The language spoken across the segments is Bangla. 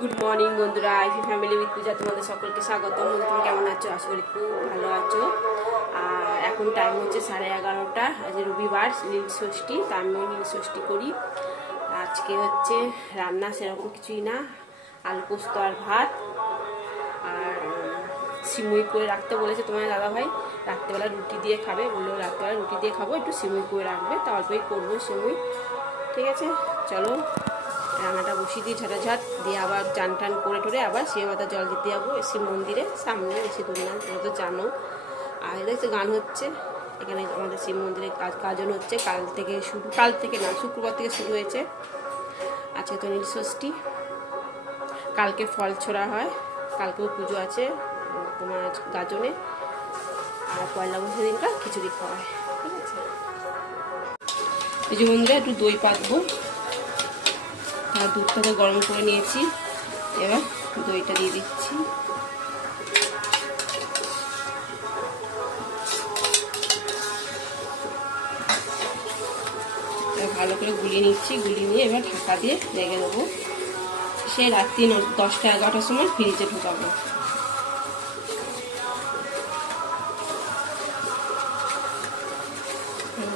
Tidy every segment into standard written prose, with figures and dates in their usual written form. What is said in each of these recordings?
গুড মর্নিং বন্ধুরা, আইফি ফ্যামিলি উইথ পূজা তোমাদের সকলকে স্বাগত। বন্ধুরা কেমন আছো? আশা করি খুব ভালো আছো। আর এখন টাইম হচ্ছে 11:30। আজ রবিবার, নীল ষষ্ঠী, তা আমিও নীল ষষ্ঠী করি। আজকে হচ্ছে রান্না সেরকম কিছুই না, আলু পোস্ত আর ভাত। আর সিমুই করে রাখতে বলেছে তোমার দাদাভাই, রাত্রেবেলা রুটি দিয়ে খাবে বললো, রাত্রেবেলা রুটি দিয়ে খাবো, একটু সিমুই করে রাখবে, তা অল্পই করবো সিমুই। ঠিক আছে, চলো রান্নাটা বসিয়ে দিই ঝাঁটাঝাট দিয়ে, আবার চান টান করে টোরে আবার শিব মাথা জল দিতে যাবো শিব মন্দিরে, সামনে বেশি দূর না, তোমরা তো জানো। আর দেখছো গান হচ্ছে এখানে, আমাদের শিব মন্দিরে গাজন হচ্ছে। কাল থেকে না, শুক্রবার থেকে শুরু হয়েছে। আজকে তো নীল ষষ্ঠী, কালকে ফল ছোড়া হয়, কালকেও পুজো আছে তোমার গাজনে। আর পয়লা বছর দিনটা খিচুড়ি খাওয়া হয়। ঠিক আছে, এই যে বন্ধুরা একটু দই পাতবো, আর দুধটাকে গরম করে নিয়েছি, এবার দইটা দিয়ে দিচ্ছি। ভালো করে গুলিয়ে নিচ্ছি, গুলিয়ে নিয়ে এবার ঢাকা দিয়ে রেখে দেবো। সে রাত্রি 10টা-11টার সময় ফ্রিজে ঢোকাবো।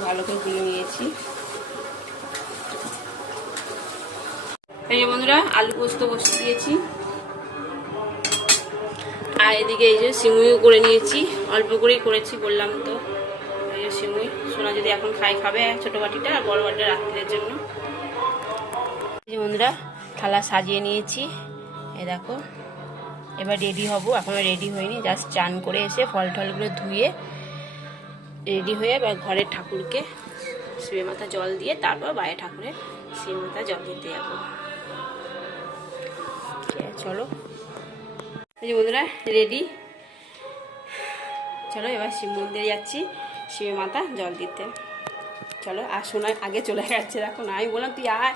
ভালো করে গুলিয়ে নিয়েছি। এই যে বন্ধুরা আলু পোস্ত বসিয়ে দিয়েছি, আর এদিকে এই যে সিমুইও করে নিয়েছি, অল্প করেই করেছি বললাম তো। এই যে সিমুই, সোনা যদি এখন খাবে ছোটো বাটিটা, আর বড় বাটিটা রাত্রের জন্য। এই যে বন্ধুরা থালা সাজিয়ে নিয়েছি, এই দেখো। এবার রেডি হব, এখনো রেডি হয়নি, জাস্ট চান করে এসে ফল টলগুলো ধুয়ে রেডি হয়ে এবার ঘরের ঠাকুরকে শিবে মাথা জল দিয়ে তারপর বাইরে ঠাকুরের শিবে মাথা জল দিতে যাবো। চলো, এই যে বন্ধুরা রেডি, চলো এবার শিব মন্দিরে যাচ্ছি শিবে মাথা জল দিতে। চলো, আর সোনার আগে চলে গেছে, দেখো না, আমি বললাম তুই আয়,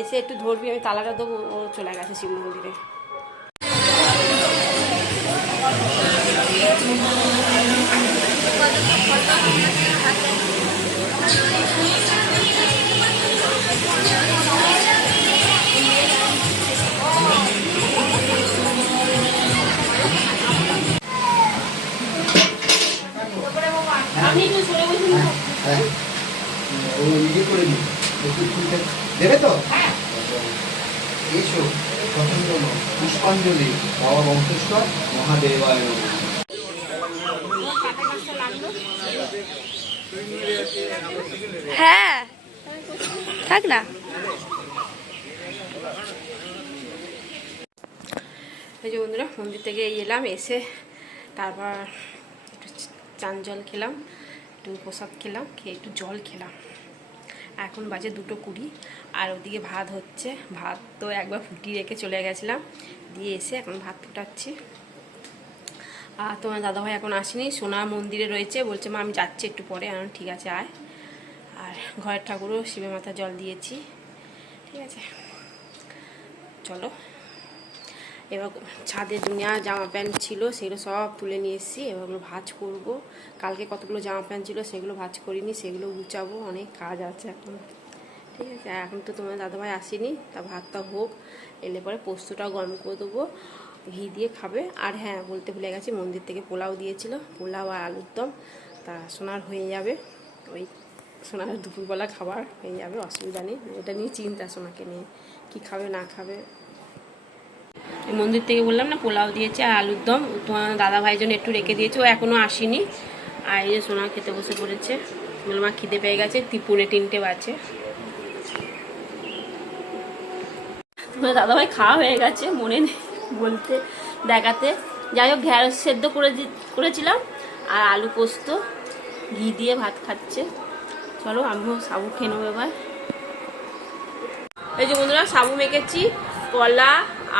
এসে একটু ধরবি, আমি তালাটা দেবো, ও চলে গেছে শিব মন্দিরে। দেবে তো? এসো পুষ্পাঞ্জলি বাবা বংশেশ্বর মহাদেবায় নমঃ। হ্যাঁ থাক না। এই যে বন্ধুরা মন্দির থেকে এলাম, এসে তারপর একটু চান জল খেলাম, একটু প্রসাদ খেলাম, খেয়ে একটু জল খেলাম। এখন বাজে 2:20, আর ওদিকে ভাত হচ্ছে। ভাত তো একবার ফুটিয়ে রেখে চলে গেছিলাম, দিয়ে এসে এখন ভাত ফুটাচ্ছি। আর তোমার দাদাভাই এখন আসেনি, সোনা মন্দিরে রয়েছে, বলছে মা আমি যাচ্ছি একটু পরে। ঠিক আছে আয়। আর ঘরের ঠাকুরও শিবে মাথা জল দিয়েছি। ঠিক আছে, চলো এবার ছাদে দুনিয়া জামা প্যান্ট ছিল, সেগুলো সব তুলে নিয়ে এসেছি, এবার ওগুলো ভাঁজ করবো। কালকে কতগুলো জামা প্যান্ট ছিল সেগুলো ভাঁজ করিনি, সেগুলো গুছাবো, অনেক কাজ আছে এখন। ঠিক আছে, এখন তো তোমার দাদাভাই আসেনি, তা ভাতটা হোক, এলে পরে পোস্তটাও গরম করে দেবো, ঘি দিয়ে খাবে। আর হ্যাঁ, বলতে ভুলে গেছি, মন্দির থেকে পোলাও দিয়েছিল, পোলাও আর আলুর দম, তা সোনার হয়ে যাবে, ওই সোনার দুপুরবেলা খাবার হয়ে যাবে, অসুবিধা নেই। এটা নিয়ে চিন্তা, সোনাকে নিয়ে কি খাবে না খাবে। মন্দির থেকে বললাম না, পোলাও দিয়েছে আর আলুর দম, তোমার দাদা ভাইয়ের জন্য একটু রেখে দিয়েছে, ও এখনও আসেনি। আর এই যে সোনা খেতে বসে পড়েছে, বললাম মা খিদে পেয়ে গেছে, 3:45 বাজে। তোমার দাদাভাই খাওয়া হয়ে গেছে, মনে নেই বলতে দেখাতে। যাই হোক, ঢেঁড়স সেদ্ধ করেছিলাম আর আলু পোস্ত, ঘি দিয়ে ভাত খাচ্ছে। চলো আমিও সাবু খেয়ে নেবো এবার। এই যে বন্ধুরা সাবু মেখেছি, কলা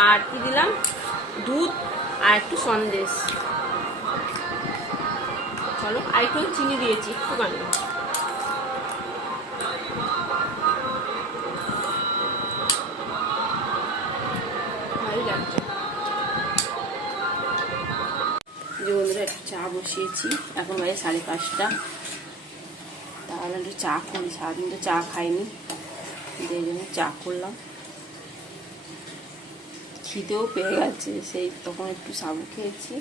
আর কি দিলাম, দুধ আর একটু সন্দেশ। চলো, আর একটু চিনি দিয়েছি একটুখানি। ভালোই লাগছে। যে বন্ধুরা একটু চা বসিয়েছি, এখন বাজে 5:30। তাহলে একটু চা করি, সারাদিন তো চা খাইনি, এই জন্য চা করলাম। খিদেও পেয়ে গেছে, সেই তখন একটু সাবু খেয়েছি।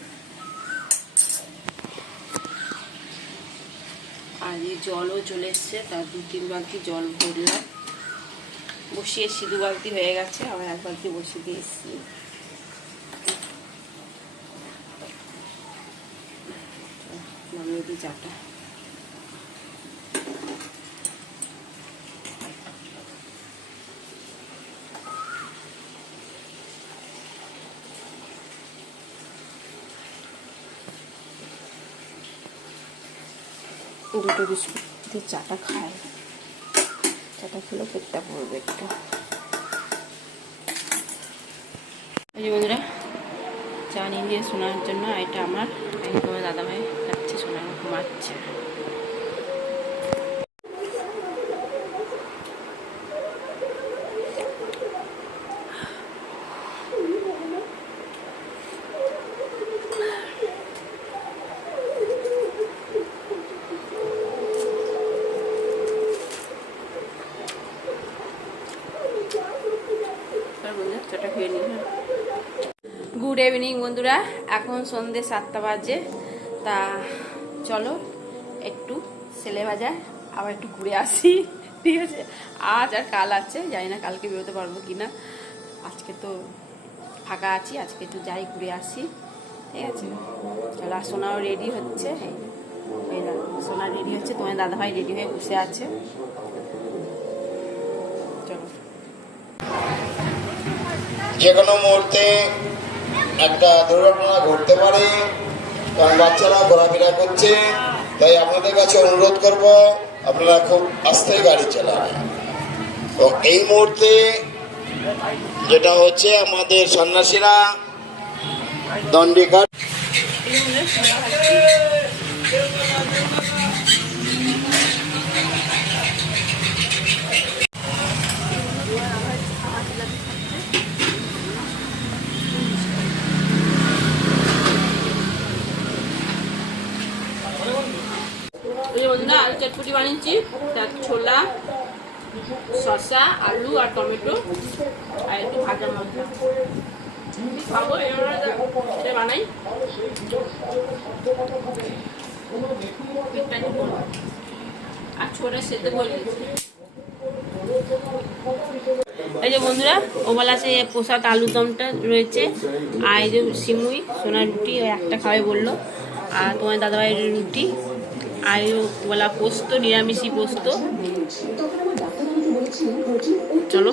আর এই জলও চলে এসছে, তার 2-3 বালতি জল ভরলাম, বসিয়ে এসছি। 2 বালতি হয়ে গেছে, আবার 1 বালতি বসিয়ে দিয়ে এসছি। নামিয়ে দিই চাটা। দুটো বিস্কুট দিয়ে চাটা খাই, চাটা খেলেও পেটটা পড়বে একটু। এই যে বন্ধুরা, চা নিয়ে দিয়ে শোনার জন্য, এটা আমার, আমি তোমার দাদাভাই খাচ্ছে, শোনা ঘুমাচ্ছে। চাটা খেয়ে নিই। গুড ইভিনিং বন্ধুরা, এখন সন্ধ্যে 7টা বাজে। তা চলো একটু সেলে বাজার আবার একটু ঘুরে আসি, ঠিক আছে? আজ আর কাল আছে, জানি না কালকে বেরোতে পারবো কিনা। আজকে তো ফাঁকা আছি, আজকে একটু যাই ঘুরে আসি, ঠিক আছে? চলো, আর সোনাও রেডি হচ্ছে, এই দেখো সোনা রেডি হচ্ছে, তোমার দাদাভাই রেডি হয়ে বসে আছে। চলো। যে কোনো মুহূর্তে একটা দুর্ঘটনা ঘটতে পারে, কারণ বাচ্চারা ঘোরাফেরা করছে। তাই আপনাদের কাছে অনুরোধ করব, আপনারা খুব আস্তে গাড়ি চালাবেন। তো এই মুহূর্তে যেটা হচ্ছে, আমাদের সন্ন্যাসীরা দণ্ডিকার বন্ধুরা, আলু চটপটি বানিয়েছি, তার ছোলা, শসা, আলু আর টমেটো আর একটু ভাজা মশলা খাবো। এটা বানাই, আর ছোলা সেদ্ধ করে দিয়েছি। এই যে বন্ধুরা, ওবেলা সে প্রসাদ আলুর দমটা রয়েছে, আর এই যে সিমুই সোনার রুটি একটা খাবে বললো, আর তোমার দাদাভাইয়ের রুটি, আর ওবেলা পোস্ত, নিরামিষি পোস্ত। চলো।